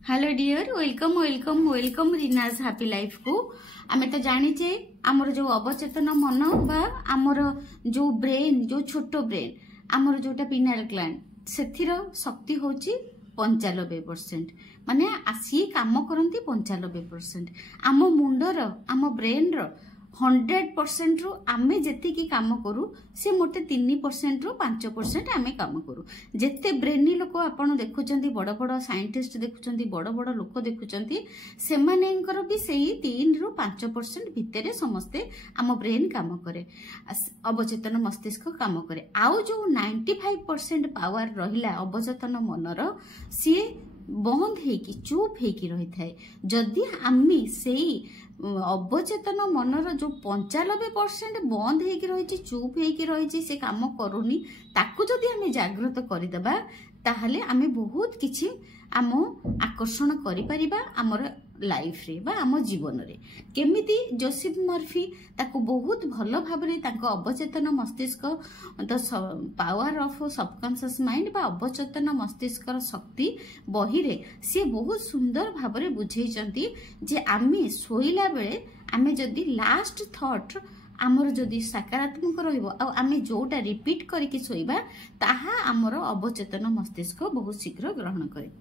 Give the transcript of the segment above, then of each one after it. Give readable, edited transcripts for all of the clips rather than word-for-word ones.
Hello dear welcome welcome welcome रिनाज happy life को आमे तो जानिचे आमर जो अवचेतन मन बा आमर जो ब्रेन जो छोट ब्रेन आमर जोटा पिनाल ग्लैंड सेथिर शक्ति होची 95% माने आसी काम करंती 95% आम मुंडर आम ब्रेन रो 100% रु आमे जेति की काम करू से मोटे 3% रु 5% आमे काम करू। जेते ब्रेनी लोक आपण देखुचंती बड़ बड़ साइंटिस्ट देखुचंती बड़ बड़ लोक देखुचंती से मानेकर भी सेही 3 रु 5% भितरे समस्ते आम ब्रेन काम करे अवचेतन मस्तिष्क काम करे। आउ जो 95% पावर रहिला अवचेतन मनर सी बंद हेकी चुप हेकी रही थाए। जदि आमी सेही अवचेतन मनर जो 95% बंद हेकी रही चुप हेकी रही से काम करूनी ताकू जदि आमे जागृत करदेबा ताहले आमे बहुत किछि आम आकर्षण करि परिबा आमर लाइफ रे बा आम जीवन रे। केमिति जोसेफ मर्फी ताकू बहुत भलो भाबरे ताको अवचेतन मस्तिष्क the power of subconscious mind बा अवचेतन मस्तिष्क शक्ति बही रे से बहुत सुंदर भाबरे बुझेइचंती जे आमे सोइला बेले आमे जदी लास्ट थॉट आमर जदि सकारात्मक रहिबो आ आमे जोटा रिपीट करिके सोइबा ताहा आमर अवचेतन मस्तिष्क बहुत शीघ्र ग्रहण करे।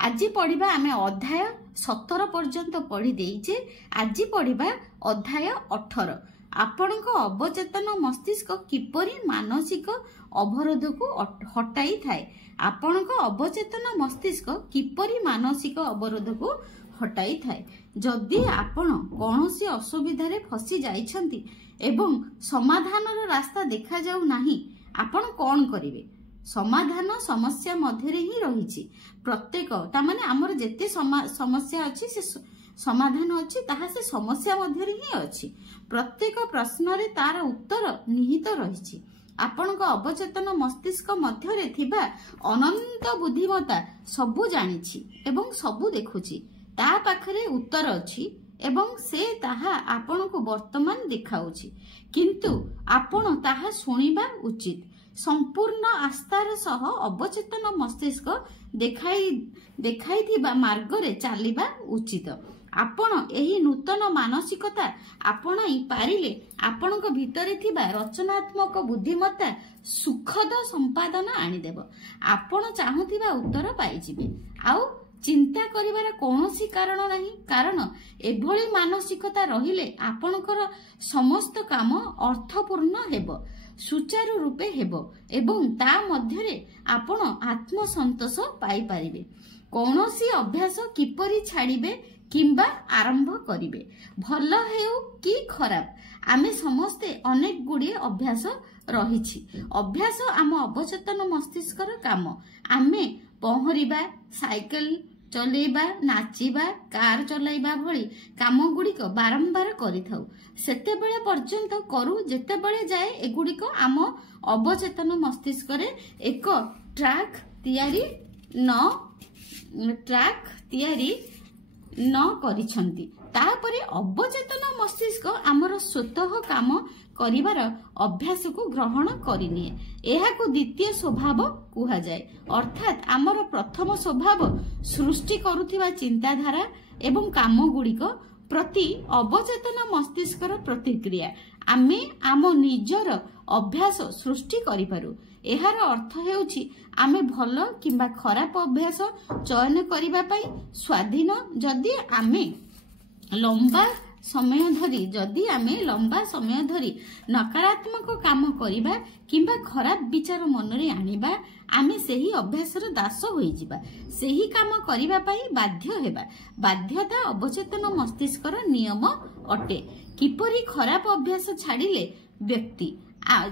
आज पढ़िबा आमे अध्याय 17 पर्यंत पढ़ी देइचे। आज पढ़िबा अध्याय 18 आपणक अवचेतन मस्तिष्क किपरि मानसिक अवरोध को हटाई थाए। आपणक अवचेतन मस्तिष्क किपरि मानसिक अवरोध को हटाई थाए। जदि आपण कौनसी असुविधा रे फसी जाइछंती एवं समाधानर रास्ता देखा जाऊ नाही आपण कोन करिवे। समाधान समस्या मध्य ही रही प्रत्येक तामाने आमर जेते समस्या अच्छी से समाधान अच्छी ताहा से समस्या मध्य ही अच्छी। प्रत्येक प्रश्न रे तार उत्तर निहित रही। आपणक अवचेतन मस्तिष्क मध्य रे थिबा अनंत बुद्धिमत्ता सबु जानिछि एवं सबु देखुछि। ता पाखरे उत्तर अछि एवं से ताहा आपणको वर्तमान देखाउछि किंतु आपण ताहा सुनिबा उचित। संपूर्ण आस्थार सह अवचेतन मस्तिष्क देखाई थिबा मार्ग रे चालिबा उचित। आपण एही नूतन मानसिकता आपणाई पारिले आपणक भितरे थिबा रचनात्मक बुद्धिमत्ता सुखद संपादन आनिदेब। आपण चाहुथिबा उत्तर पाइजिबे आउ चिंता करिवार कौनसी कारण नहीं। कारण एभली मानसिकता रहिले आपणकर समस्त काम अर्थपूर्ण हेबो सुचारू रूपे हेबो एवं ता मध्यरे आपण आत्मसंतोष पाई पारिबे। कौनसी अभ्यास किपरि छाड़िबे किंबा आरंभ करिबे भल हेउ कि खराब आमे समस्ते अनेक गुडी अभ्यास रहिछि। अभ्यास आम अवचेतन मस्तिष्कर काम। आमे पहरिबा साइकिल चलेबा नाचिबा कार चलाइबा भली काम गुड़िक बारंबार करिथाउ सेते बेले पर्यंत करू जेते बेले जाए एगुड़िक आम अवचेतन मस्तिष्क रे एक ट्रैक तैयारी न करिछंती। तापरे अवचेतन मस्तिष्क आमर स्वतः काम करिवार अभ्यास को ग्रहण करिनिए। एहाको द्वितीय स्वभाव कुहा जाए। अर्थात आमर प्रथम स्वभाव सृष्टि करुथिबा चिंताधारा एवं काम गुड़िक प्रति अवचेतन मस्तिष्कर प्रतिक्रिया। आमे आम निजर अभ्यास सृष्टि करिपारु। एहार अर्थ हेउछि आमे भल किंबा खराब अभ्यास चयन करिबा पई स्वाधीन। जदि आमे लंबा समय धरी नकारात्मक काम करिबा किंबा खराब विचार मन रे आनिबा आमे सेही अभ्यासर दास होई जिबा। सेही काम करिबा पई बाध्य हेबा। बाध्यता अवचेतन मस्तिष्कर नियम अटे। किपरि खराब अभ्यास छाड़िले व्यक्ति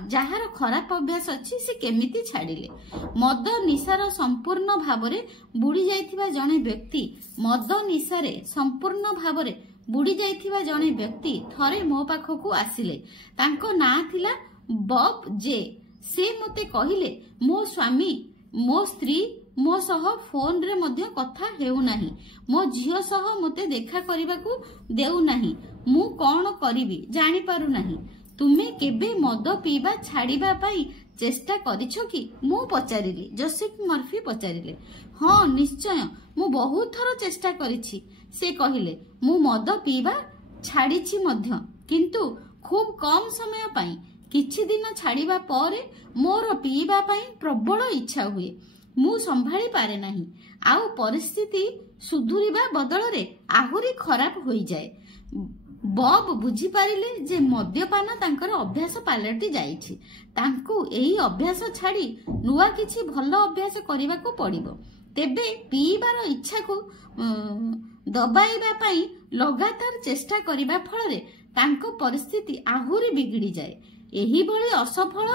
जहार खराब अभ्यास अच्छी से केमिति छाड़िले। मद निशार संपूर्ण भावरे बुड़ी जाइथिबा जणे व्यक्ति मद निशारे संपूर्ण भावरे बुड़ी जाइथिबा जणे व्यक्ति थरे मो पाखकू आसिले। तांको ना थिला बब जे। से मते कहिले मो स्वामी मो स्त्री मो सह फोन रे मध्य कथा हेउ नाही मो झियो सह मते देखा करिबाकू देउ नाही मु कोन करिवि जानि पारु नाही। तुमे केबे मद पीबा छाड़िबा पाई चेष्टा करिछो कि मु पचारिली। जोसेफ मर्फी पचारिले हाँ निश्चय मु बहुत थर चेष्टा करिछि। से कहिले मु मद पीवा छाड़िछि मध्य, किंतु खूब कम समय पाई। किछि दिन छाड़िबा परे मोर पीवा पाई प्रबल इच्छा हुए। मु संभाली पारे नाही, आउ परिस्थिति सुधुरिबा बदल रे आहुरी खराब होई जाए। बब बुझी पारिले जे मद्यपान तांकर अभ्यास पालटी जाइछि। तांकु एही अभ्यास छाड़ी नुआ किछि भल अभ्यास करिबाकू पड़िबो। तेबे पीबार इच्छा को दबाइबा पाई लगातार चेष्टा करिबा फल रे तांको परिस्थिति आहुरी बिगड़ी जाए। एही भली असफल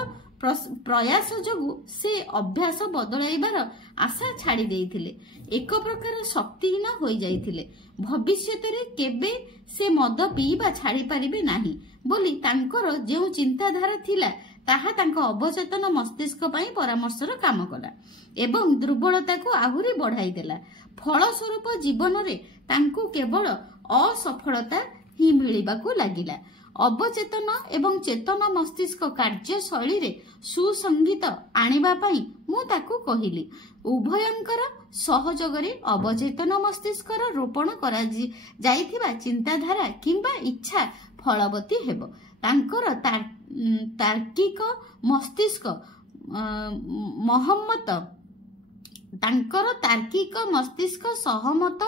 प्रयास जोगु से अभ्यास बदलाइबार आशा छाड़ी देइथिले। एक प्रकार शक्तिहीन होई जाइथिले। भविष्यत रे केबे से मद पीबा छाड़ी पारिबे नाही बोली तांकर जेउ चिंताधारा थिला ताहा तांको अवचेतन मस्तिष्क पाई परामर्शर काम कला एवं दुर्बलता को आहुरी बढ़ाई देला। फलस्वरूप जीवन रे तांको केवल असफलता ही मिलिबाकू लागिला। अवचेतन एवं चेतन मस्तिष्क कार्यशैली रे सुसंगीत आनिबा पाई मु ताकू कहिली। उभयंकर सहयोग रे अवचेतन मस्तिष्कर रोपण करा जाइथिबा चिंताधारा किंबा इच्छा फलवती हेबो। तांकर तार्किक मस्तिष्क सहमत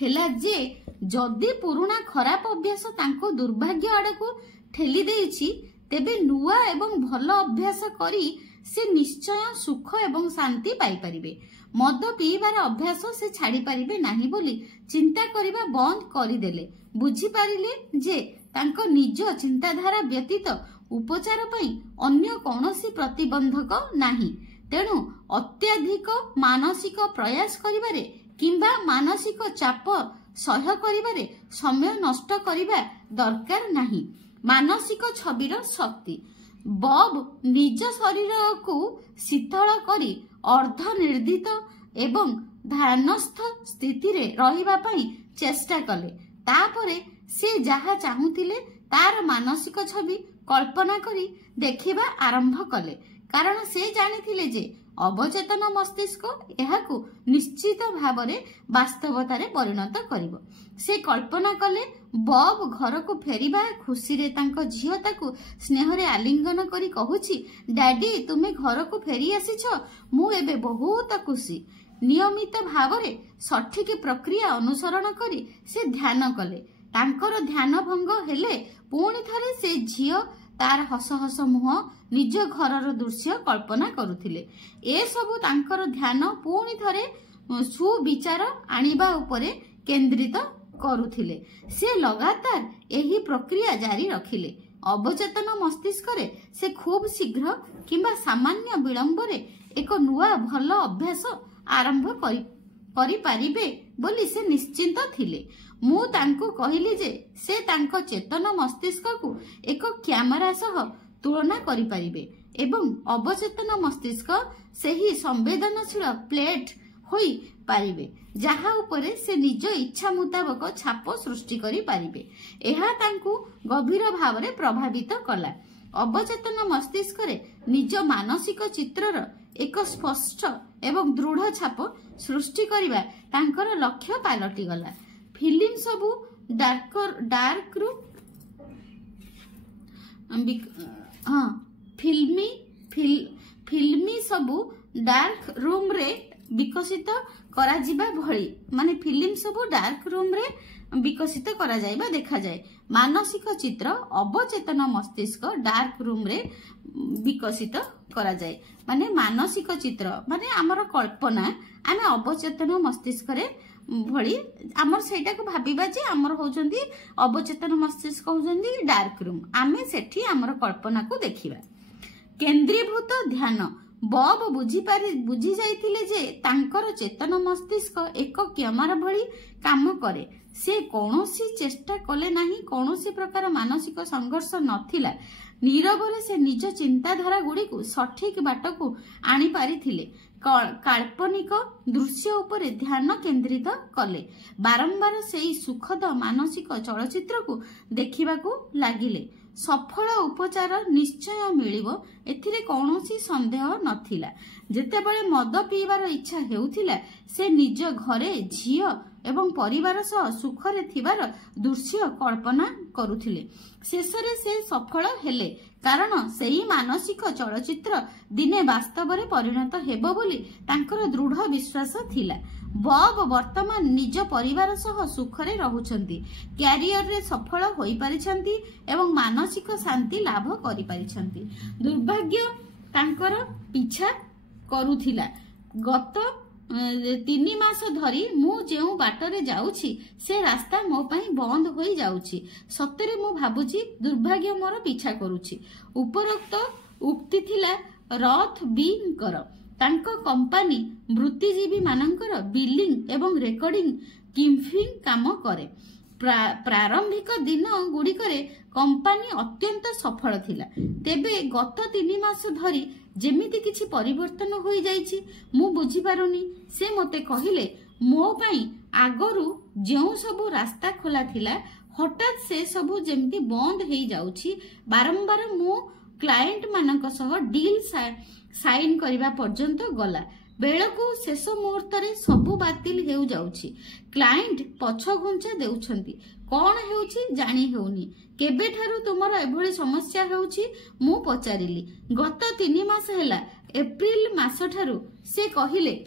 हेला जे जदि पुराना खराब अभ्यास तांको दुर्भाग्य आड़कू ठेली देइछि, तेबे नुआ एवं भल अभ्यास करी से निश्चय सुख एवं शांति पाई परिबे। मद पीबार अभ्यास से छाड़ी पारिबे नाही बोली चिंता करिबा बंद करिदेले। बुझी पारिले जे तांको निज चिंताधारा व्यतीत उपचार पाई अन्य कौनसी प्रतिबंधक नाही। तेणु अत्याधिक मानसिक प्रयास करिबारे किंबा मानसिक चाप सह्य करिबारे समय नष्ट करिबा दरकार नाही। मानसिक छबिर शक्ति बब निज शरीर को शीतल करी अर्ध निर्दित एवं ध्यानस्थ स्थिति रे रहिबा पाई चेष्टा कले। तापरे से जहा चाहुतिले तार मानसिक छवि कल्पना करी देखिबा आरंभ कले, कारण से जानिथिले जे अवचेतन मस्तिष्क एहाकू निश्चित भावरे वास्तवतारे परिणत करिवो। से कल्पना कले बब घर को फेरिबा खुशी रे तांको झियो ताकू स्नेह रे आलिंगन करी कहूची, डैडी तुमे घर को फेरी आसीछ, मु एबे बहुत खुशी। नियमित भावरे सठिक प्रक्रिया अनुसरण करी से ध्यान कले। तांकर ध्यान भंग हेले पुणी थरे से झियो तार हस हस मुह निज घरर दृश्य कल्पना करुथिले। ए सबु तांकर ध्यान पुणी थरे सुविचार आनिबा उपरे केंद्रित करुथिले। से लगातार एही प्रक्रिया जारी रखिले। अवचेतन मस्तिष्क रे से खूब शीघ्र किंबा सामान्य विलंब रे एक नुआ भल अभ्यास आरंभ करि पारिबे बोली से निश्चिंत थिले। मु तांको कहिली जे से तांको चेतन मस्तिष्क को एक कैमरा सह तुलना करि पारिबे एवं अवचेतन मस्तिष्क सेही संवेदनशील प्लेट होई पारिबे जहा उपरे से निज इच्छा मुताबक छाप सृष्टि करि पारिबे। एहा तांको गभीर भावरे प्रभावित कला। अवचेतन मस्तिष्क रे निज मानसिक चित्रर एक स्पष्ट एवं दृढ़ छाप सृष्टि करिबा तांकर लक्ष्य पालटी गला। फिल्म सबु डार्क रू फिल्मी सबु डार्क रूम रे विकसित करा जिबा भଳି, माने फिल्म सबु डार्क रूम रे विकसित करा जाइबा देखा जाए। मानसिक चित्र अवचेतन मस्तिष्क डार्क रूम रे विकसित करा जाए। माने मानसिक चित्र माने आमर कल्पना आमे अवचेतन मस्तिष्क रे भଳି आमर सेटा को भाबिबा जे आमर होजंदी अवचेतन मस्तिष्क होजंदी डार्क रूम, आमे सेठी आमर कल्पना को देखिबा। केंद्रीभूत ध्यान बब बुझी जाइथिले जे तांकर चेतन मस्तिष्क एक कैमरा भଳି काम करे। से कौनसी चेष्टा कले नाही, कौनसी प्रकार मानसिक संघर्ष नथिला। नीरवरे से निज चिंताधारा गुड़ी को सठिक बाट को आनी पारिथिले। काल्पनिक दृश्य उपरे ध्यान केंद्रित कले। बारंबार सेई सुखद मानसिक चलचित्र को देखिबा को लागिले। सफल उपचार निश्चय मिलिबो एथिरे कौनसी संदेह नथिला। जेतेबेले मद पीबार इच्छा हेउथिला से निज घरे झियो एवं परिवार सह सुखरे थिबार दृश्य कल्पना करुथिले। शेषरे से सफल हेले कारण सेही मानसिक चलचित्र दिने वास्तव रे परिणत हेबो बोली तांकर दृढ़ विश्वास थिला। बब वर्तमान निज परिवार सह सुखरे रहुछंती, क्यारियर रे सफल होई परिछंती एवं मानसिक शांति लाभ करि परिछंती। दुर्भाग्य तांकर पीछा करुथिला। गत 3 मास धरी मु जेउ बाटरे जाउछि से रास्ता मो पई बंद होई जाउछि। सतरे मु भाबुछि दुर्भाग्य मोर पीछा करुछि। उपरोक्त उक्ति थिला रथ बींकर। तांको कंपनी वृत्तिजीवी मानकर बिलिंग एवं रेकर्डिंग किम्फिंग काम करे। प्रारंभिक दिन गुड़िकरे कंपनी अत्यंत सफल थिला। तेबे गत 3 मास धरी जेमिति किछि परिवर्तन होई जाइछि मु बुझी पारुनी। से मते कहिले मो पई आगरु जेउ सबु रास्ता खोला थिला हठात से सबु जेमिति बंद हेई जाउछि। बारंबार मु क्लायंट मानक सह डील साइन करिबा पर्यंत गला बेलकु शेष मुहूर्त रे सबु बातिल हेउ जाउछि। क्लायंट पछ घुंचा देउछंती। कौन हेउछि जानी हेउनी। केबे ठारू तुमर एभଳି समस्या हेउछि मु पचारिली। गत 3 मास हेला एप्रिल मास ठारू से कहिले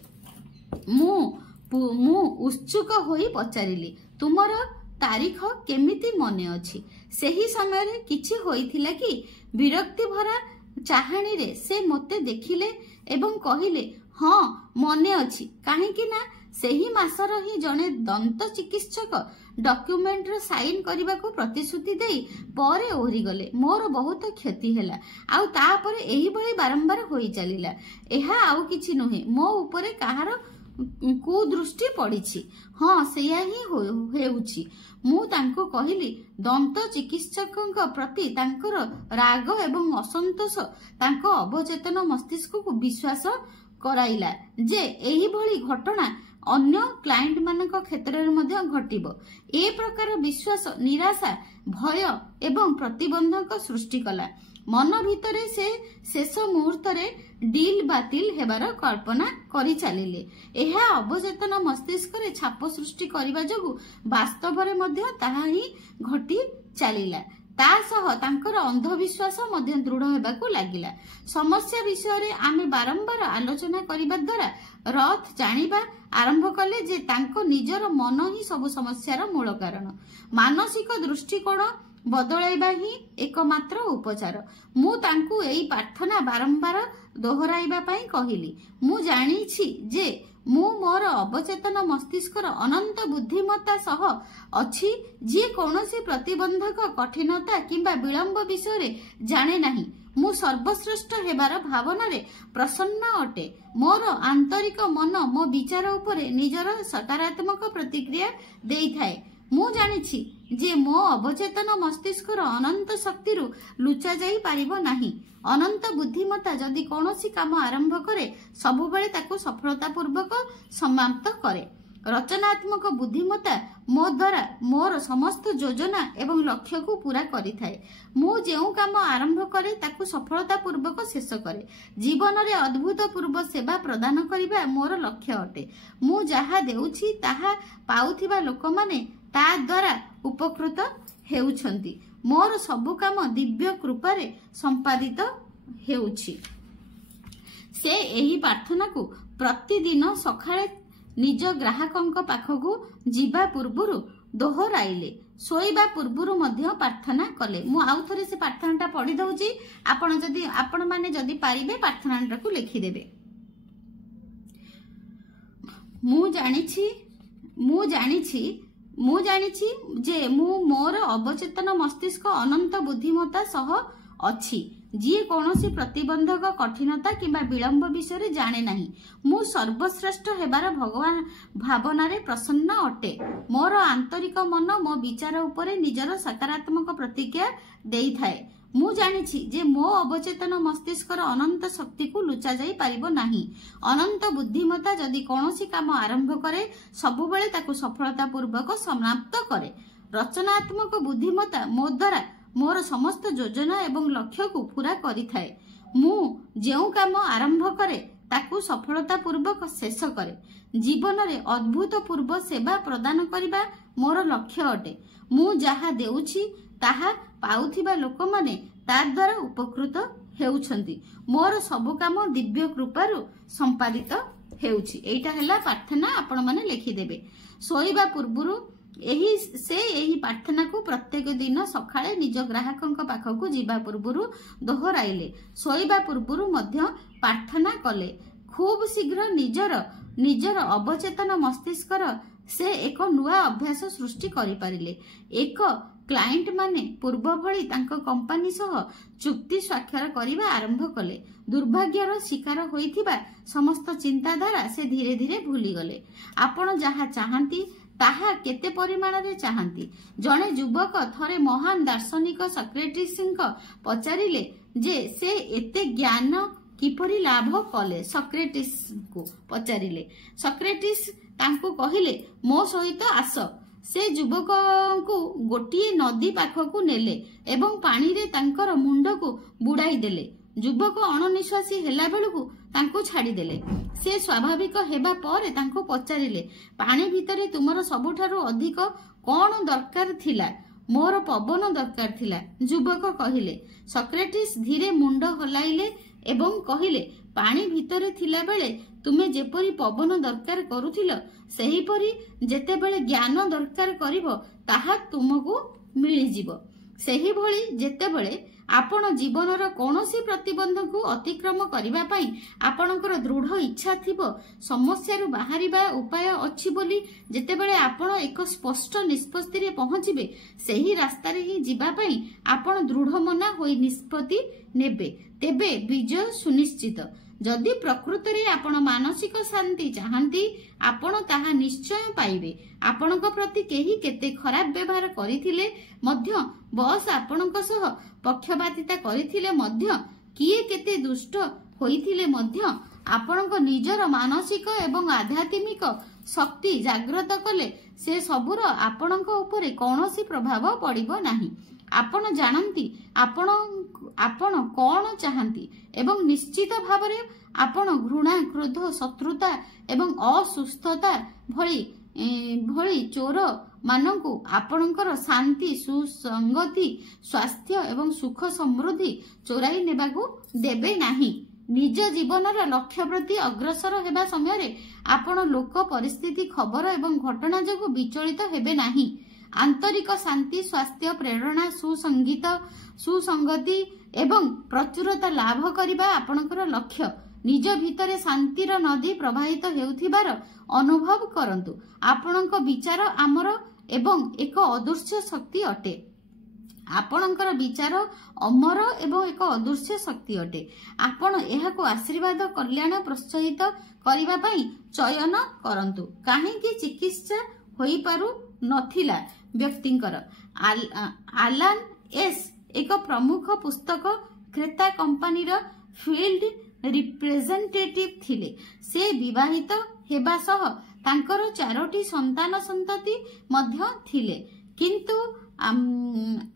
मु उत्सुक होई पचारिली तुमर तारीख केमिति मने अछि। सेही समय रे किछि होइथिला कि विरक्ति भरा चाहाणी रे से मोते देखिले एवं कहिले हाँ मने अछि काहेकि ना सेही मासर ही जने दंत चिकित्सक डॉक्यूमेंट रो साइन करबा को प्रतिश्रुति देई परे ओरी गले। मोर बहुत क्षति हेला आउ तापरे एही भली बारंबार होई चलिला। एहा आउ किछि नहे मो ऊपर कहार कुदृष्टि पड़िछि। हाँ सेया ही हेउछि। मु तांको कहिली दंत चिकित्सकक प्रति तांकर राग एवं असंतोष तांको अवचेतन मस्तिष्क को विश्वास कराइला जे एही भली घटना अन्य क्लायंट मानक क्षेत्र में मध्य घटिबो। ए प्रकार विश्वास निराशा भय एवं प्रतिबंधक सृष्टि कला। मन भितरे से शेष मुहूर्त रे डील बातिल हेबार कल्पना करि चालिले। एहा अवचेतन मस्तिष्क रे छाप सृष्टि करिबा जोगु वास्तव रे मध्य ताहा ही घटी चालिला। ता सह तांकर अंधविश्वास मध्य दृढ़ हेबाकू लागिला। समस्या विषय रे आमे बारंबार आलोचना करिबा द्वारा रथ जानिबा आरंभ कले जे तांको निजर मन ही सब समस्यार मूल कारण। मानसिक दृष्टिकोण बदलाइबा ही एकमात्र उपचार। मु तांकू एई प्रार्थना बारंबार दोहराइबा पई कहिली। मु जानिछि जे मु मोर अवचेतन मस्तिष्कर अनंत बुद्धिमत्ता सह अछि जे कौनसी प्रतिबंधक कठिनता किंबा विलंब विषय रे जाने नाही। मु सर्वश्रेष्ठ हेबार भावना रे प्रसन्न अटे। मोर आंतरिक मन मो विचार उपरे निजर सकारात्मक प्रतिक्रिया देई थाए। मु जानिछि जे मो अवचेतन मस्तिष्कर अनंत शक्ति रु लुचा जाई पारिबो नाही। अनंत बुद्धिमत्ता जदि कौनसी काम आरंभ करे सबु बेले ताकू सफलता पूर्वक समाप्त करे। रचनात्मक बुद्धिमत्ता मो द्वारा मोर समस्त योजना एवं लक्ष्य को पूरा करिथाए। मु जेउ काम आरंभ करे ताकू सफलता पूर्वक शेष करे। जीवन रे अद्भुतपूर्व सेवा प्रदान करिबा मोर लक्ष्य अटे। मु जहा देउछि ताहा पाउथिबा लोक माने ता द्वारा उपकृत हेउछंती। मोर सबु काम दिव्य कृपा रे संपादित हेउछि। से एही प्रार्थना को प्रतिदिन सखाळे निज ग्राहकंक पाखकू जीवा पूर्वरु दोहराइले। सोइबा पूर्वरु मध्य प्रार्थना कले। मु आउ थरे से प्रार्थनाटा पढि दउची। आपण माने जदि पारिबे प्रार्थनाटा को लिखि देबे। मु जानिछि जे मु मोर अवचेतन मस्तिष्क अनंत बुद्धिमत्ता सह अछि जी कौनसी प्रतिबंधक कठिनता किंबा विलंब विषय रे जाने नाही। मु सर्वश्रेष्ठ हेबार भगवान भावना रे प्रसन्न अटे। मोर आंतरिक मन मो विचार उपरे निजर सकारात्मक प्रतिक्रिया देई थाए। मु जानिछि जे मो अवचेतन मस्तिष्कर अनंत शक्ति को लुचा जाई पारिबो नाही। अनंत बुद्धिमत्ता जदि कौनसी काम आरंभ करे सबु बेले ताकू सफलता पूर्वक समाप्त करे। रचनात्मक बुद्धिमत्ता मो द्वारा मोर समस्त योजना एवं लक्ष्य को पूरा करिथाए। मु जेउ काम आरंभ करे ताकू सफलता पूर्वक शेष करे। जीवन रे अद्भुतपूर्व सेवा प्रदान करिबा मोर लक्ष्य अटे। मु जहा देउछि ताहा पाउथिबा लोक माने ता द्वारा उपकृत हेउछंती। मोर सब काम दिव्य कृपारु संपादित हेउछि। एटा हला प्रार्थना आपण माने लिखि देबे। सोइबा पूर्वरु एही प्रार्थना को प्रत्येक दिन सकाळे निज ग्राहकंक पाखकु जीवा पूर्वरु दोहराइले। सोइबा पूर्वरु मध्य प्रार्थना कले। खूब शीघ्र निजर अवचेतन मस्तिष्कर से एक नुआ अभ्यास सृष्टि करि पारिले। एक क्लाइंट माने पूर्व भली तांको कंपनी सह चुक्ति स्वाक्षर करिबा आरंभ कले। दुर्भाग्यर शिकार होइथिबा समस्त चिंताधारा से धीरे धीरे भूली गले। आपण जहा चाहंती ताहा केते परिमाण रे चाहंती। जणे युवक थरे महान दार्शनिक सॉक्रेटिस पचारिले जे से एते ज्ञान किपरि लाभ कले। सॉक्रेटिस को पचारिले। सॉक्रेटिस तांको कहिले मो सहित आस। से युवक को गोटिए नदी पाखकु नेले एवं पानी रे तांकर मुंड को बुड़ाई देले। युवक अणनिश्वासी हेला बेलकु तांको छाड़ी देले। से स्वाभाविक हेबा पर तांको पचारिले पानी भितरे तुमर सबुठारु अधिक कोन दरकार थिला? मोर पवन दरकार थिला। युवक कहिले। सॉक्रेटिस धीरे मुंड हलाइले एवं कहिले पानी भितरे थिला बेले तुमे जेपरी पवन दरकार करुथिल सेहीपरि जेतेबेले ज्ञान दरकार करिवो ताहा तुमको मिली जिवो। सेही भली जेतेबेले आपण जीवनर कोनोसी प्रतिबंध को अतिक्रम करिबा पई आपणकर दृढ़ इच्छा थिबो समस्यारु बाहरिबा उपाय अछि बोली जेतेबेले आपण एक स्पष्ट निष्पत्ति रे पहुंचिबे सेही रास्ता रे ही जिबा पई आपण दृढ़ मना होई निष्पत्ति नेबे तेबे विजय सुनिश्चित। जदि प्रकृत रे आपण मानसिक शांति चाहंती आपण ताहा निश्चय पाइबे। आपणक प्रति केही केते खराब व्यवहार करिथिले मध्य बस आपणक सह पक्षपातिता करिथिले मध्य किए केते दुष्ट होइथिले मध्य आपणक निजर मानसिक एवं आध्यात्मिक शक्ति जागृत कले से सबुर आपणक उपरे कोनोसी प्रभाव पड़िबो नाही। आपण जानंती आपण कोन चाहंती एवं निश्चित भावरे आपण घृणा क्रोध शत्रुता एवं असुस्थता भली चोर मानंकु आपणकर शांति सुसंगति स्वास्थ्य एवं सुख समृद्धि चोराई नेबाकु देबे नाही। निज जीवनर लक्ष्य प्रति अग्रसर हेबा समय रे आपण लोक परिस्थिति खबर एवं घटना जगु विचलित हेबे नाही। आंतरिक शांति स्वास्थ्य प्रेरणा सुसंगति एवं प्रचुरता लाभ करिबा आपणकर लक्ष्य। निज भितरे शांतिर नदी प्रवाहित हेउथिबार अनुभव करंतु। आपणक विचार आमर एवं एक अदृश्य शक्ति अटे। आपणकर विचार अमर एवं एक अदृश्य शक्ति अटे। आपण एहाको आशीर्वाद कल्याण प्रोत्साहित करिबा पई चयन करंतु। काहेकि चिकित्सा होई पारु नथिला व्यक्तिंकर। आलान एस एक प्रमुख पुस्तक क्रेता कंपनी रो फील्ड रिप्रेजेंटेटिव थिले। से विवाहित हेबा सह तांकर 4टी संतान संतति मध्य थिले। किंतु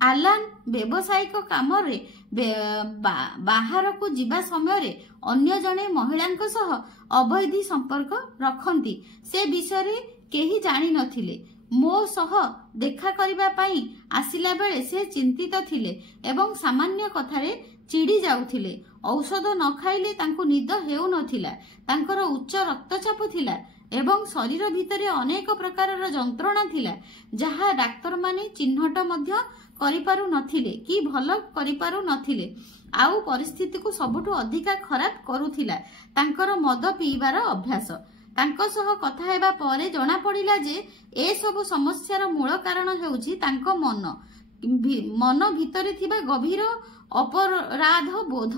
आलान व्यावसायिक काम रे बाहर को जीवा समय रे अन्य जने महिलांक सह अवैध संपर्क रखंती। से विषय रे केही जानि नथिले। मो सह देखा करिबा पई आसिला बेले से चिंतित थिले एवं सामान्य कथारे चिड़ी जाउथिले। औषध न खाइले तांको निद हेउ नथिला। तांकर उच्च रक्तचाप थिला एवं शरीर भितरे अनेक प्रकारर जंत्रणा थिला जहा डाक्टर माने चिन्हट मध्य करि पारु नथिले कि भल करि पारु नथिले। आउ परिस्थिति को सबुठु अधिका खराब करुथिला तांकर मद पीबार अभ्यास। तांको सह कथा हेबा परे जणा पड़िला जे ए सब समस्यार मूल कारण हेउछि तांको मन भितरे थिबा गभीर अपराध बोध।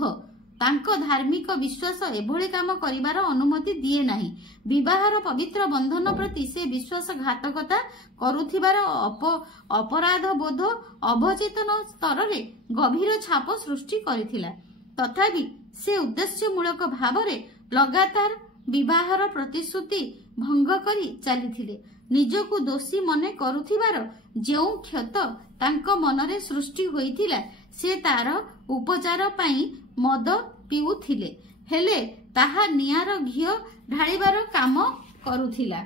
तांको धार्मिक विश्वास एभଳି काम करिबार अनुमति दिए नाही। विवाहर पवित्र बंधन प्रति से विश्वासघातकता करुथिबार अपराध बोध अवचेतन स्तर रे गभीर छाप सृष्टि करिथिला। तथापि से उद्देश्यमूलक भावरे लगातार विवाहर प्रतिश्रुति ଭଙ୍ଗ କରି ଚାଲିଥିଲେ। ନିଜକୁ ଦୋଷୀ ମନେ କରୁଥିବାର ଯେଉଁ କ୍ଷତ ତାଙ୍କ ମନରେ ସୃଷ୍ଟି ହୋଇଥିଲା ସେ ତାର ଉପଚାର ପାଇଁ ମଦ ପିଉଥିଲେ, ହେଲେ ତାହା ନିଆଁର ଘିଅ ଢାଳିବାର କାମ କରୁଥିଲା।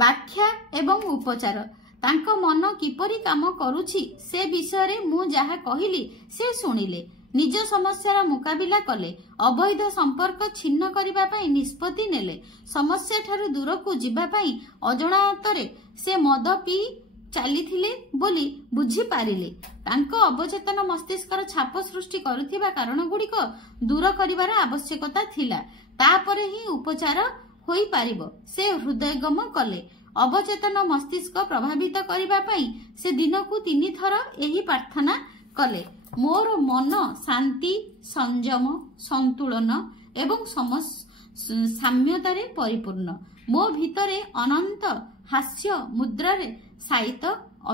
ବ୍ୟାଖ୍ୟା ଏବଂ ଉପଚାର। ତାଙ୍କ ମନ କିପରି କାମ କରୁଛି ସେ ବିଷୟରେ ମୁଁ ଯାହା କହିଲି ସେ ଶୁଣିଲେ, ନିଜ ସମସ୍ୟାର ମୁକାବିଲା କଲେ, ଅବୈଧ ସମ୍ପର୍କ ଛିନ୍ନ କରିବା ପାଇଁ ନିଷ୍ପତ୍ତି ନେଲେ, ସମସ୍ୟାଠାରୁ ଦୂରକୁ ଯିବା ପାଇଁ ଅଜଣାତରେ ସେ ମଦ ପିଇ ଚାଲିଥିଲେ ବୋଲି ବୁଝିପାରିଲେ। ତାଙ୍କ ଅବଚେତନ ମସ୍ତିଷ୍କର ଛାପ ସୃଷ୍ଟି କରୁଥିବା କାରଣଗୁଡ଼ିକ ଦୂର କରିବାର ଆବଶ୍ୟକତା ଥିଲା, ତାପରେ ହିଁ ଉପଚାର ହୋଇପାରିବ। ସେ ହୃଦୟଙ୍ଗମ କଲେ। ଅବଚେତନ ମସ୍ତିଷ୍କ ପ୍ରଭାବିତ କରିବା ପାଇଁ ସେ ଦିନକୁ 3 ଥର ଏହି ପ୍ରାର୍ଥନା କଲେ, ମୋର ମନ ଶାନ୍ତି, ସଂଯମ, ସନ୍ତୁଳନ ଏବଂ ସାମ୍ୟତାରେ ପରିପୂର୍ଣ୍ଣ। ମୋ ଭିତରେ ଅନନ୍ତ ହାସ୍ୟ ମୁଦ୍ରାରେ ସାଇତ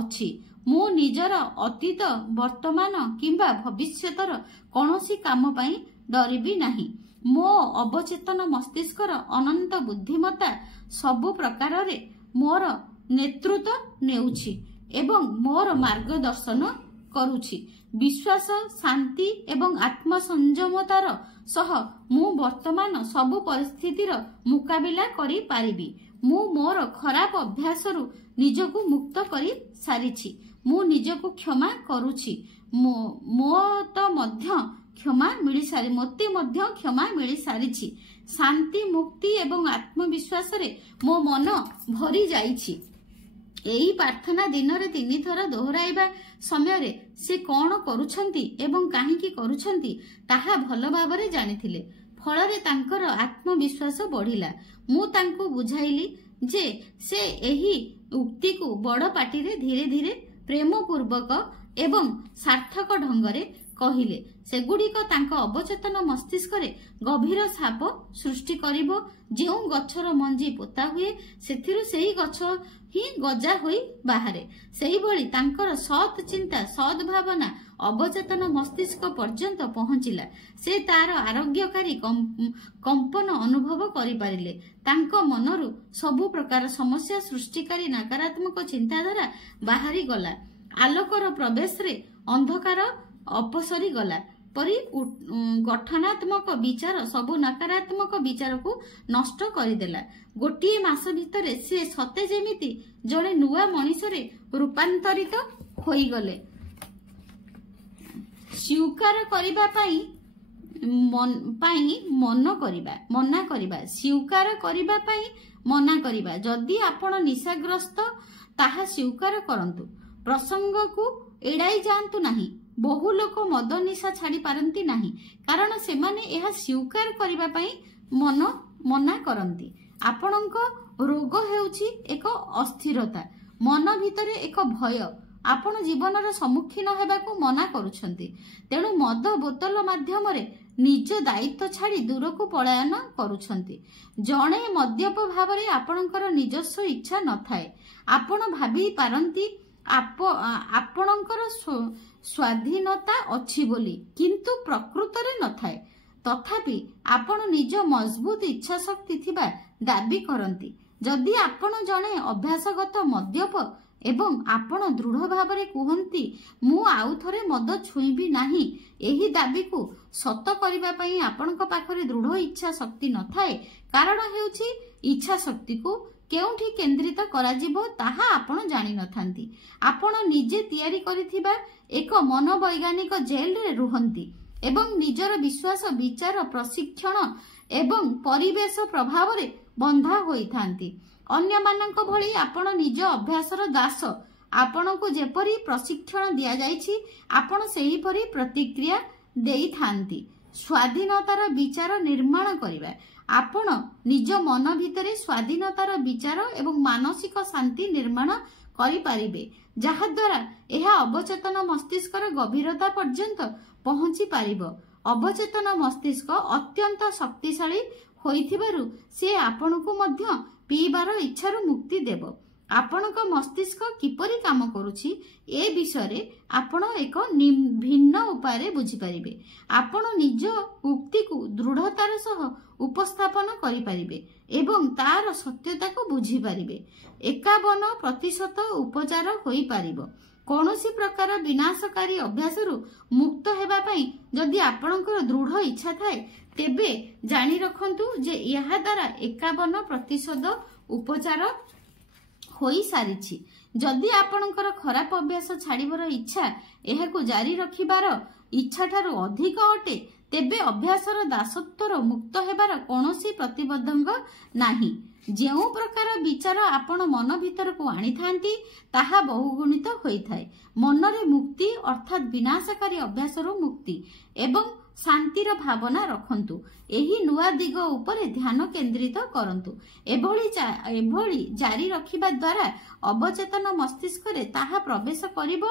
ଅଛି। ମୁଁ ନିଜର ଅତୀତ, ବର୍ତ୍ତମାନ କିମ୍ବା ଭବିଷ୍ୟତର କୌଣସି କାମ ପାଇଁ ଡରିବି ନାହିଁ। ମୋ ଅବଚେତନ ମସ୍ତିଷ୍କର ଅନନ୍ତ ବୁଦ୍ଧିମତ୍ତା ସବୁ ପ୍ରକାରରେ ମୋର ନେତୃତ୍ୱ ନେଉଛି ଏବଂ ମୋର ମାର୍ଗଦର୍ଶନ କରୁଛି। ବିଶ୍ୱାସ, ଶାନ୍ତି ଏବଂ ଆତ୍ମସଂଯମତାର ସହ ମୁଁ ବର୍ତ୍ତମାନ ସବୁ ପରିସ୍ଥିତିର ମୁକାବିଲା କରିପାରିବି। ମୁଁ ମୋର ଖରାପ ଅଭ୍ୟାସରୁ ନିଜକୁ ମୁକ୍ତ କରି ସାରିଛି। ମୁଁ ନିଜକୁ କ୍ଷମା କରୁଛି। ମୋତେ ମଧ୍ୟ କ୍ଷମା ମିଳିସାରିଛି। ଶାନ୍ତି, ମୁକ୍ତି ଏବଂ ଆତ୍ମବିଶ୍ୱାସରେ ମୋ ମନ ଭରି ଯାଇଛି। ଏହି ପ୍ରାର୍ଥନା ଦିନରେ 3 ଥର ଦୋହରାଇବା ସମୟରେ ସେ କଣ କରୁଛନ୍ତି ଏବଂ କାହିଁକି କରୁଛନ୍ତି ତାହା ଭଲ ଭାବରେ ଜାଣିଥିଲେ। ଫଳରେ ତାଙ୍କର ଆତ୍ମବିଶ୍ୱାସ ବଢିଲା। ମୁଁ ତାଙ୍କୁ ବୁଝାଇଲି ଯେ ସେ ଏହି ଉକ୍ତିକୁ ବଡ଼ ପାଟିରେ ଧୀରେ ଧୀରେ ପ୍ରେମପୂର୍ବକ ଏବଂ ସାର୍ଥକ ଢଙ୍ଗରେ କହିଲେ ସେଗୁଡ଼ିକ ତାଙ୍କ ଅବଚେତନ ମସ୍ତିଷ୍କରେ ଗଭୀର ଛାପ ସୃଷ୍ଟି କରିବ। ଯେଉଁ ଗଛର ମଞ୍ଜି ପୋତା ହୁଏ ସେଥିରୁ ସେହି ଗଛ ହିଁ ଗଜା ହୋଇ ବାହାରେ। ସେହିଭଳି ତାଙ୍କର ସତ୍ ଚିନ୍ତା, ସଦ୍ ଭାବନା ଅବଚେତନ ମସ୍ତିଷ୍କ ପର୍ଯ୍ୟନ୍ତ ପହଞ୍ଚିଲା। ସେ ତାର ଆରୋଗ୍ୟକାରୀ କମ୍ପନ ଅନୁଭବ କରିପାରିଲେ। ତାଙ୍କ ମନରୁ ସବୁ ପ୍ରକାର ସମସ୍ୟା ସୃଷ୍ଟିକାରୀ ନକାରାତ୍ମକ ଚିନ୍ତାଧାରା ବାହାରି ଗଲା। ଆଲୋକର ପ୍ରବେଶରେ ଅନ୍ଧକାର ଅପସରି ଗଲା ପରି ଗଠନାତ୍ମକ ବିଚାର ସବୁ ନକାରାତ୍ମକ ବିଚାରକୁ ନଷ୍ଟ କରିଦେଲା। ଗୋଟିଏ ମାସ ଭିତରେ ସେ ସତେ ଯେମିତି ଜଣେ ନୂଆ ମଣିଷରେ ରୂପାନ୍ତରିତ ହୋଇଗଲେ। ସ୍ୱୀକାର କରିବା ପାଇଁ ମନା କରିବା। ସ୍ୱୀକାର କରିବା ପାଇଁ ମନା କରିବା। ଯଦି ଆପଣ ନିଶାଗ୍ରସ୍ତ ତାହା ସ୍ୱୀକାର କରନ୍ତୁ। ପ୍ରସଙ୍ଗକୁ ଏଡ଼ାଇ ଯାଆନ୍ତୁ ନାହିଁ। ବହୁ ଲୋକ ମଦ ନିଶା ଛାଡ଼ି ପାରନ୍ତି ନାହିଁ କାରଣ ସେମାନେ ଏହା ସ୍ୱୀକାର କରିବା ପାଇଁ ମନା କରନ୍ତି। ଆପଣଙ୍କ ରୋଗ ହେଉଛି ଏକ ଅସ୍ଥିରତା, ମନ ଭିତରେ ଏକ ଭୟ। ଆପଣ ଜୀବନର ସମ୍ମୁଖୀନ ହେବାକୁ ମନା କରୁଛନ୍ତି, ତେଣୁ ମଦ ବୋତଲ ମାଧ୍ୟମରେ ନିଜ ଦାୟିତ୍ୱ ଛାଡ଼ି ଦୂରକୁ ପଳାୟନ କରୁଛନ୍ତି। ଜଣେ ମଦ୍ୟପ ଭାବରେ ଆପଣଙ୍କର ନିଜସ୍ୱ ଇଚ୍ଛା ନଥାଏ। ଆପଣ ଭାବି ପାରନ୍ତି ଆପଣଙ୍କର ସ୍ୱାଧୀନତା ଅଛି ବୋଲି, କିନ୍ତୁ ପ୍ରକୃତରେ ନଥାଏ। ତଥାପି ଆପଣ ନିଜ ମଜବୁତ ଇଚ୍ଛାଶକ୍ତି ଥିବା ଦାବି କରନ୍ତି। ଯଦି ଆପଣ ଜଣେ ଅଭ୍ୟାସଗତ ମଦ୍ୟପ ଏବଂ ଆପଣ ଦୃଢ଼ ଭାବରେ କୁହନ୍ତି ମୁଁ ଆଉ ଥରେ ମଦ ଛୁଇଁବି ନାହିଁ, ଏହି ଦାବିକୁ ସତ କରିବା ପାଇଁ ଆପଣଙ୍କ ପାଖରେ ଦୃଢ଼ ଇଚ୍ଛା ଶକ୍ତି ନଥାଏ। କାରଣ ହେଉଛି ଇଚ୍ଛା ଶକ୍ତିକୁ କେଉଁଠି କେନ୍ଦ୍ରିତ କରାଯିବ ତାହା ଆପଣ ଜାଣିନଥାନ୍ତି। ଆପଣ ନିଜେ ତିଆରି କରିଥିବା ଏକ ମନୋବୈଜ୍ଞାନିକ ଜେଲରେ ରୁହନ୍ତି ଏବଂ ନିଜର ବିଶ୍ୱାସ, ବିଚାର, ପ୍ରଶିକ୍ଷଣ ଏବଂ ପରିବେଶ ପ୍ରଭାବରେ ବନ୍ଧା ହୋଇଥାନ୍ତି। ଅନ୍ୟମାନଙ୍କ ଭଳି ଆପଣ ନିଜ ଅଭ୍ୟାସର ଦାସ। ଆପଣଙ୍କୁ ଯେପରି ପ୍ରଶିକ୍ଷଣ ଦିଆଯାଇଛି ଆପଣ ସେହିପରି ପ୍ରତିକ୍ରିୟା ଦେଇଥାନ୍ତି। ସ୍ୱାଧୀନତାର ବିଚାର ନିର୍ମାଣ କରିବା। ଆପଣ ନିଜ ମନ ଭିତରେ ସ୍ୱାଧୀନତାର ବିଚାର ଏବଂ ମାନସିକ ଶାନ୍ତି ନିର୍ମାଣ କରିପାରିବେ, ଯାହାଦ୍ୱାରା ଏହା ଅବଚେତନ ମସ୍ତିଷ୍କର ଗଭୀରତା ପର୍ଯ୍ୟନ୍ତ ପହଞ୍ଚି ପାରିବ। ଅବଚେତନ ମସ୍ତିଷ୍କ ଅତ୍ୟନ୍ତ ଶକ୍ତିଶାଳୀ ହୋଇଥିବାରୁ ସେ ଆପଣଙ୍କୁ ମଧ୍ୟ ପିଇବାର ଇଚ୍ଛାରୁ ମୁକ୍ତି ଦେବ। ଆପଣଙ୍କ ମସ୍ତିଷ୍କ କିପରି କାମ କରୁଛି ଏ ବିଷୟରେ ଆପଣ ଏକ ଭିନ୍ନ ଉପାୟରେ ବୁଝିପାରିବେ। ଆପଣ ନିଜ ଉକ୍ତିକୁ ଦୃଢ଼ତାର ସହ ଉପସ୍ଥାପନ କରିପାରିବେ ଏବଂ ତାର ସତ୍ୟତାକୁ ବୁଝିପାରିବେ। 51% ଉପଚାର ହୋଇପାରିବ। କୌଣସି ପ୍ରକାର ବିନାଶକାରୀ ଅଭ୍ୟାସରୁ ମୁକ୍ତ ହେବା ପାଇଁ ଯଦି ଆପଣଙ୍କର ଦୃଢ଼ ଇଚ୍ଛା ଥାଏ, ତେବେ ଜାଣି ରଖନ୍ତୁ ଯେ ଏହା ଦ୍ୱାରା 51% ଉପଚାର ହୋଇସାରିଛି। ଯଦି ଆପଣଙ୍କର ଖରାପ ଅଭ୍ୟାସ ଛାଡ଼ିବାର ଇଚ୍ଛା ଏହାକୁ ଜାରି ରଖିବାର ଇଚ୍ଛା ଠାରୁ ଅଧିକ ଅଟେ, ତେବେ ଅଭ୍ୟାସର ଦାସତ୍ୱରୁ ମୁକ୍ତ ହେବାର କୌଣସି ପ୍ରତିବନ୍ଧକ ନାହିଁ। ଯେଉଁ ପ୍ରକାର ବିଚାର ଆପଣ ମନ ଭିତରକୁ ଆଣିଥାନ୍ତି ତାହା ବହୁଗୁଣିତ ହୋଇଥାଏ। ମନରେ ମୁକ୍ତି ଅର୍ଥାତ୍ ବିନାଶକାରୀ ଅଭ୍ୟାସରୁ ମୁକ୍ତି ଏବଂ ଶାନ୍ତିର ଭାବନା ରଖନ୍ତୁ। ଏହି ନୂଆ ଦିଗ ଉପରେ ଧ୍ୟାନ କେନ୍ଦ୍ରିତ କରନ୍ତୁ। ଏଭଳି ଜାରି ରଖିବା ଦ୍ୱାରା ଅବଚେତନ ମସ୍ତିଷ୍କରେ ତାହା ପ୍ରବେଶ କରିବ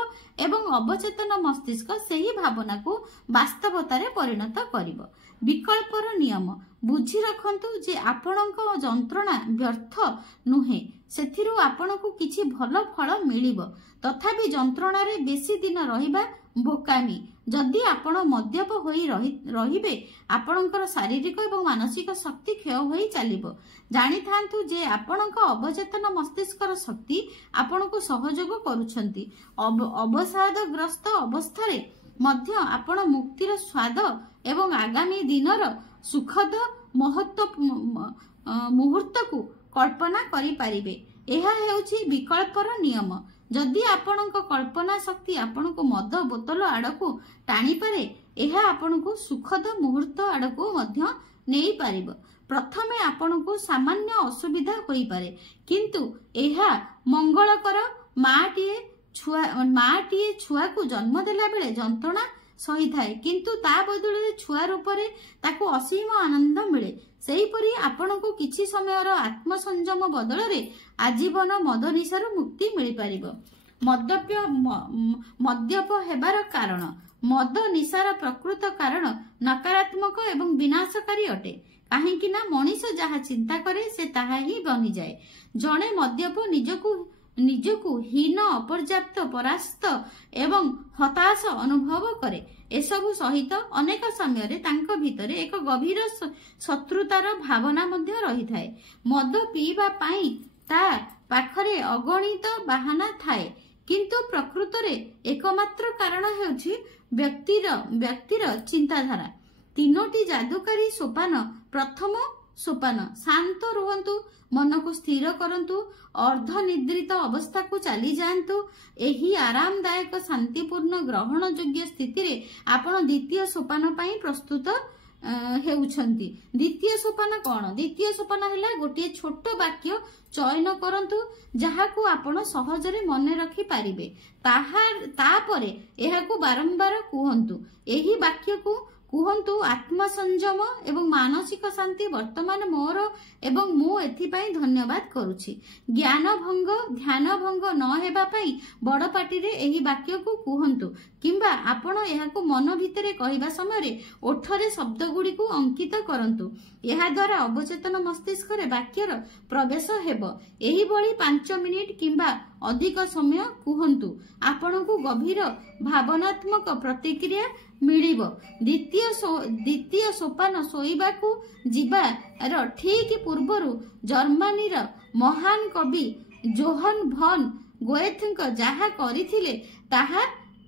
ଏବଂ ଅବଚେତନ ମସ୍ତିଷ୍କ ସେହି ଭାବନାକୁ ବାସ୍ତବତାରେ ପରିଣତ କରିବ। ବିକଳ୍ପର ନିୟମ ବୁଝି ରଖନ୍ତୁ ଯେ ଆପଣଙ୍କ ଯନ୍ତ୍ରଣା ବ୍ୟର୍ଥ ନୁହେଁ, ସେଥିରୁ ଆପଣଙ୍କୁ କିଛି ଭଲ ଫଳ ମିଳିବ। ତଥାପି ଯନ୍ତ୍ରଣାରେ ବେଶୀ ଦିନ ରହିବା ବୋକାମି। ଯଦି ଆପଣ ମଦ୍ୟପ ହୋଇ ରହିବେ, ଆପଣଙ୍କର ଶାରୀରିକ ଏବଂ ମାନସିକ ଶକ୍ତି କ୍ଷୟ ହୋଇ ଚାଲିବ। ଜାଣିଥାନ୍ତୁ ଯେ ଆପଣଙ୍କ ଅବଚେତନ ମସ୍ତିଷ୍କର ଶକ୍ତି ଆପଣଙ୍କୁ ସହଯୋଗ କରୁଛନ୍ତି। ଅବସାଦଗ୍ରସ୍ତ ଅବସ୍ଥାରେ ମଧ୍ୟ ଆପଣ ମୁକ୍ତିର ସ୍ୱାଦ ଏବଂ ଆଗାମୀ ଦିନର ସୁଖଦ ମୁହୂର୍ତ୍ତକୁ କଳ୍ପନା କରିପାରିବେ। ଏହା ହେଉଛି ବିକଳ୍ପର ନିୟମ। ଯଦି ଆପଣଙ୍କ କଳ୍ପନା ଶକ୍ତି ଆପଣଙ୍କୁ ମଦ ବୋତଲ ଆଡ଼କୁ ଟାଣିପାରେ, ଏହା ଆପଣଙ୍କୁ ସୁଖଦ ମୁହୂର୍ତ୍ତ ଆଡ଼କୁ ମଧ୍ୟ ନେଇପାରିବ। ପ୍ରଥମେ ଆପଣଙ୍କୁ ସାମାନ୍ୟ ଅସୁବିଧା ହୋଇପାରେ, କିନ୍ତୁ ଏହା ମଙ୍ଗଳକର। ମାଟିଏ ଛୁଆକୁ ଜନ୍ମ ଦେଲା ବେଳେ ଯନ୍ତ୍ରଣା ସହିଥାଏ, କିନ୍ତୁ ତା ବଦଳରେ ଛୁଆ ରୂପରେ ତାକୁ ଅସୀମ ଆନନ୍ଦ ମିଳେ। ସେହିପରି ଆପଣଙ୍କୁ କିଛି ସମୟର ଆତ୍ମସଂଯମ ବଦଳରେ ଆଜୀବନ ମଦ ନିଶାରୁ ମୁକ୍ତି ମିଳିପାରିବ। ମଦ୍ୟପ ହେବାର କାରଣ। ମଦ ନିଶାର ପ୍ରକୃତ କାରଣ ନକାରାତ୍ମକ ଏବଂ ବିନାଶକାରୀ ଅଟେ, କାହିଁକି ନା ମଣିଷ ଯାହା ଚିନ୍ତା କରେ ସେ ତାହା ହିଁ ବନିଯାଏ। ଜଣେ ମଦ୍ୟପ ନିଜକୁ ହୀନ, ଅପର୍ଯ୍ୟାପ୍ତ, ପରାସ୍ତ ଏବଂ ହତାଶ ଅନୁଭବ କରେ। ଏସବୁ ସହିତ ଅନେକ ସମୟରେ ତାଙ୍କ ଭିତରେ ଏକ ଗଭୀର ଶତ୍ରୁତାର ଭାବନା ମଧ୍ୟ ରହିଥାଏ। ମଦ ପିଇବା ପାଇଁ ତା ପାଖରେ ଅଗଣିତ ବାହାନା ଥାଏ, କିନ୍ତୁ ପ୍ରକୃତରେ ଏକମାତ୍ର କାରଣ ହେଉଛି ବ୍ୟକ୍ତିର ଚିନ୍ତାଧାରା। 3ଟି ଯାଦୁକାରୀ ସୋପାନ। ପ୍ରଥମ ସୋପାନ, ଶାନ୍ତ ରୁହନ୍ତୁ, ମନକୁ ସ୍ଥିର କରନ୍ତୁ, ଅର୍ଦ୍ଧନିଦ୍ରିତ ଅବସ୍ଥାକୁ ଚାଲିଯାଆନ୍ତୁ। ଏହି ଆରାମଦାୟକ, ଶାନ୍ତିପୂର୍ଣ୍ଣ, ଗ୍ରହଣ ଯୋଗ୍ୟ ସ୍ଥିତିରେ ଆପଣ ଦ୍ୱିତୀୟ ସୋପାନ ପାଇଁ ପ୍ରସ୍ତୁତ ହେଉଛନ୍ତି। ଦ୍ୱିତୀୟ ସୋପାନ କ'ଣ? ଦ୍ୱିତୀୟ ସୋପାନ ହେଲା ଗୋଟିଏ ଛୋଟ ବାକ୍ୟ ଚୟନ କରନ୍ତୁ ଯାହାକୁ ଆପଣ ସହଜରେ ମନେ ରଖିପାରିବେ। ତାପରେ ଏହାକୁ ବାରମ୍ବାର କୁହନ୍ତୁ। ଏହି ବାକ୍ୟକୁ କୁହନ୍ତୁ, ଆତ୍ମସଂଯମ ଏବଂ ମାନସିକ ଶାନ୍ତି ବର୍ତ୍ତମାନ ମୋର ଏବଂ ମୁଁ ଏଥିପାଇଁ ଧନ୍ୟବାଦ କରୁଛି। ଧ୍ୟାନ ଭଙ୍ଗ ନ ହେବା ପାଇଁ ବଡ଼ ପାଟିରେ ଏହି ବାକ୍ୟକୁ କୁହନ୍ତୁ, କିମ୍ବା ଆପଣ ଏହାକୁ ମନ ଭିତରେ କହିବା ସମୟରେ ଓଠରେ ଶବ୍ଦଗୁଡ଼ିକୁ ଅଙ୍କିତ କରନ୍ତୁ। ଏହା ଦ୍ୱାରା ଅବଚେତନ ମସ୍ତିଷ୍କରେ ବାକ୍ୟର ପ୍ରବେଶ ହେବ। ଏହିଭଳି 5 ମିନିଟ୍ କିମ୍ବା ଅଧିକ ସମୟ କୁହନ୍ତୁ। ଆପଣଙ୍କୁ ଗଭୀର ଭାବନାତ୍ମକ ପ୍ରତିକ୍ରିୟା ମିଳିବ। ଦ୍ୱିତୀୟ ସୋପାନ, ଶୋଇବାକୁ ଯିବାର ଠିକ୍ ପୂର୍ବରୁ ଜର୍ମାନୀର ମହାନ କବି ଜୋହାନ୍ ଭନ୍ ଗୋଏଥେ ଯାହା କରିଥିଲେ ତାହା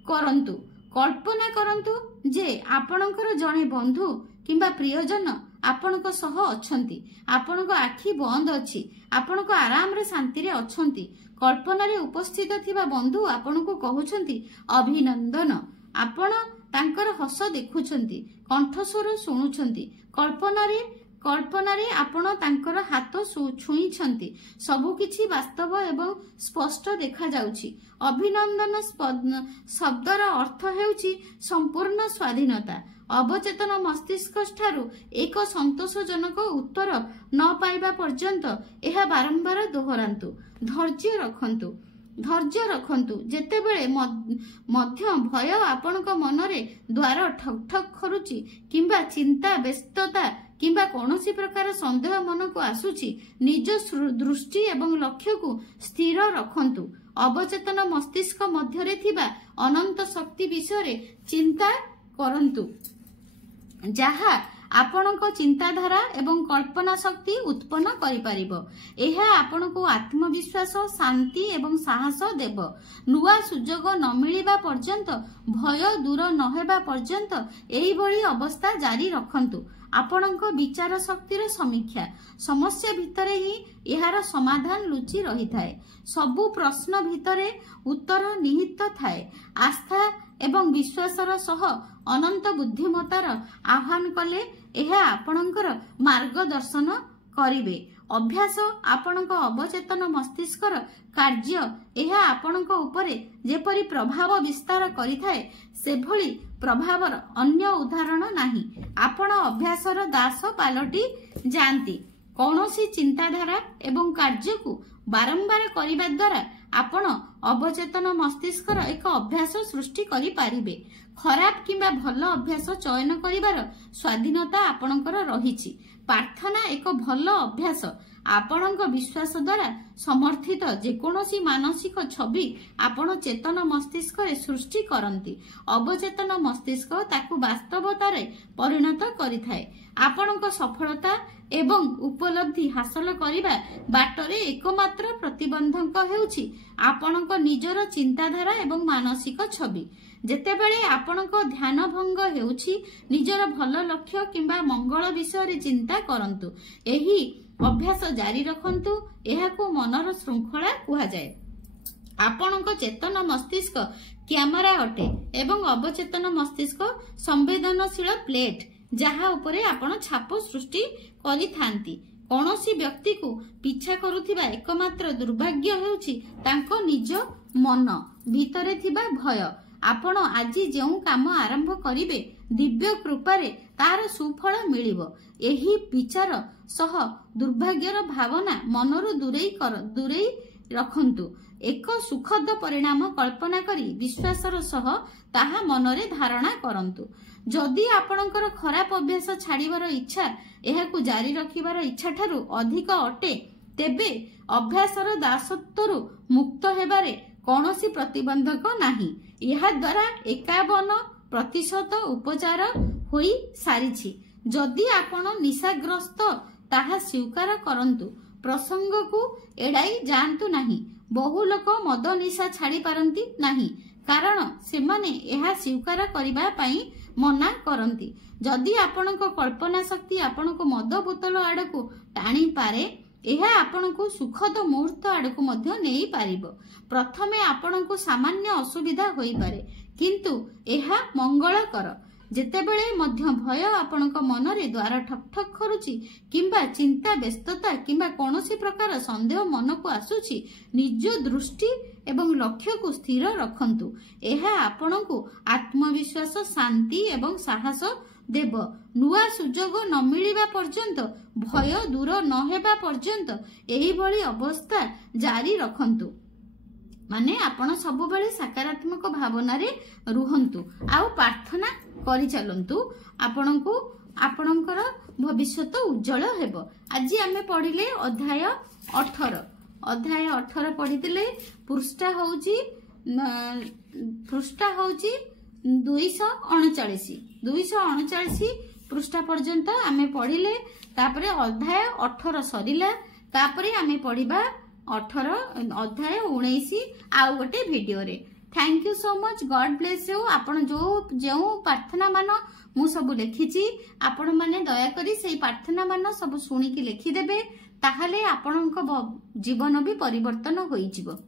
କରନ୍ତୁ। କଳ୍ପନା କରନ୍ତୁ ଯେ ଆପଣଙ୍କର ଜଣେ ବନ୍ଧୁ କିମ୍ବା ପ୍ରିୟଜନ ଆପଣଙ୍କ ସହ ଅଛନ୍ତି। ଆପଣଙ୍କ ଆଖି ବନ୍ଦ ଅଛି, ଆପଣଙ୍କ ଆରାମରେ ଶାନ୍ତିରେ ଅଛନ୍ତି। କଳ୍ପନାରେ ଉପସ୍ଥିତ ଥିବା ବନ୍ଧୁ ଆପଣଙ୍କୁ କହୁଛନ୍ତି ଅଭିନନ୍ଦନ। ଆପଣ ତାଙ୍କର ହସ ଦେଖୁଛନ୍ତି, କଣ୍ଠସ୍ୱର ଶୁଣୁଛନ୍ତି। କଳ୍ପନାରେ ଆପଣ ତାଙ୍କର ହାତ ଛୁଇଁଛନ୍ତି। ସବୁକିଛି ବାସ୍ତବ ଏବଂ ସ୍ପଷ୍ଟ ଦେଖାଯାଉଛି। ଅଭିନନ୍ଦନ ଶବ୍ଦର ଅର୍ଥ ହେଉଛି ସମ୍ପୂର୍ଣ୍ଣ ସ୍ୱାଧୀନତା। ଅବଚେତନ ମସ୍ତିଷ୍କ ଠାରୁ ଏକ ସନ୍ତୋଷଜନକ ଉତ୍ତର ନ ପାଇବା ପର୍ଯ୍ୟନ୍ତ ଏହା ବାରମ୍ବାର ଦୋହରାନ୍ତୁ। ଧୈର୍ଯ୍ୟ ରଖନ୍ତୁ। ଯେତେବେଳେ ମଧ୍ୟ ଭୟ ଆପଣଙ୍କ ମନରେ ଦ୍ୱାର ଠକ୍ ଠକ୍ କରୁଛି କିମ୍ବା ଚିନ୍ତା, ବ୍ୟସ୍ତତା किंबा कौनसी प्रकार संदेह मन को आसुची निज दृष्टि एवं लक्ष्य को स्थिर रखंतु। अवचेतन मस्तिष्क मध्यरे थिबा अनंत शक्ति विषय चिंता करंतु जहा आपणक चिंताधारा एवं कल्पना शक्ति उत्पन्न करि परिबो। एहा आपणको आत्मविश्वास शांति एवं साहस देव। नुआ सुजोग न मिलिबा पर्यंत भय दूर न हेबा पर्यंत एही भली अवस्था जारी रखंतु। आपणक विचार शक्तिर समीक्षा समस्या भितरे ही एहार समाधान लुचि रही थाए। सबु प्रश्न भितरे उत्तर निहित थाए। आस्था एवं विश्वासर सह अनंत बुद्धिमतार आह्वान कले एहा आपणकर मार्गदर्शन करिवे। अभ्यास आपणक अवचेतन मस्तिष्कर कार्य एहा आपणक उपरे जेपरि प्रभाव विस्तार करिथाए सेभଳି प्रभावर अन्य उदाहरण नाही। आपण अभ्यासर दास पालटी जानती। कौनसी चिंताधारा एवं कार्य को बारंबार करिबा द्वारा आपण अवचेतन मस्तिष्कर एक अभ्यास सृष्टि करि पारिबे। खराब किंबा भल अभ्यास चयन करिवार स्वाधीनता आपणकर रहिछि। प्रार्थना एक भल अभ्यास। आपणक विश्वास द्वारा समर्थित जेकोसी मानसिक छवि आपण चेतन मस्तिष्क सृष्टि करती। अवचेतन मस्तिष्क ताकू वास्तवतार परिणत करिथाए। आपणक सफलता एवं उपलब्धि हासिल करिबा बाटरे एकमात्र प्रतिबंधक हेउछि आपणक निजर चिंताधारा एवं मानसिक छवि। जेतेबेले आपणक ध्यान भंग हेउछि निजर भल लक्ष्य किंबा मंगल विषय चिंता करंतु। एही अभ्यास जारी रखंतु। एहाकू मनर श्रृंखला कुहा जाए। आपणक चेतन मस्तिष्क कैमरा अटे एवं अवचेतन मस्तिष्क संवेदनशील प्लेट जहा उपरे आपण छाप सृष्टि करि थांती। कौनसी व्यक्ति को पीछा करुथिबा एकमात्र दुर्भाग्य हेउछि तांको निज मन भितरे थिबा भय। आपण आज जेउ काम आरंभ करिवे दिव्य कृपारे तार सुफल मिलिबो। एही विचार सह दुर्भाग्यर भावना मनरु दूरेई रखंतु। एक सुखद परिणाम कल्पना करी विश्वासर सह ताहा मनरे धारणा करंतु। जदि आपणकर खराब अभ्यास छाड़ीबार इच्छा एहाकू जारी रखिबार इच्छा ठारू अधिक अटे तेबे अभ्यासर दासत्वरु मुक्त हेबारे कौनसी प्रतिबंधक नाही। यहा द्वारा 51% उपचार होई सारिछि। जदि आपण निशाग्रस्त ताहा स्वीकार करंतु। प्रसंग को एड़ाई जानतु नाही। बहु लोक मद निशा छाड़ी पारंती नाही कारण सेमाने एहा स्वीकार करिबा पई मना करंती। जदि आपणक कल्पना शक्ति आपणक मद बोतल आडकू टाणी पारे एहा आपणकू सुखद मुहूर्त आडकू मध्य नेई पारिबो। प्रथमे आपणकू सामान्य असुविधा होई पारे किंतु एहा मंगलकर। जेतेबेले मध्य भय आपणक मनरे द्वार ठक ठक करूची किंबा चिंता व्यस्तता किंबा कौनसी प्रकार संदेह मन को आसुची निज दृष्टि एवं लक्ष्य को स्थिर रखंतु। एहा आपणकू आत्मविश्वास शांति एवं साहस देव। नुआ सुजोग न मिलिबा पर्यंत भय दूर न हेबा पर्यंत एही भली अवस्था जारी रखंतु। माने आपण सब बेले सकारात्मक भावना रे रुहंतु आउ प्रार्थना करि चलंतु। आपणकू आपणकर भविष्यत उज्जवल हेबो। आज आमे पढिले अध्याय 18। अध्याय 18 पढितिले पृष्ठा होउची 239 पृष्ठा पर्यंत आमे पढिले। तापरे अध्याय 18 सरिला। तापरे आमे पढिबा अध्याय 19 आउ गोटे वीडियो रे। Thank you so much. God bless you. आपण जो प्रार्थना मान मु सब लिखिची आपण माने दया करी सेही प्रार्थना मान सब सुनी की लिखि देबे ताहाले आपणक जीवन भी परिवर्तन होई जिवो।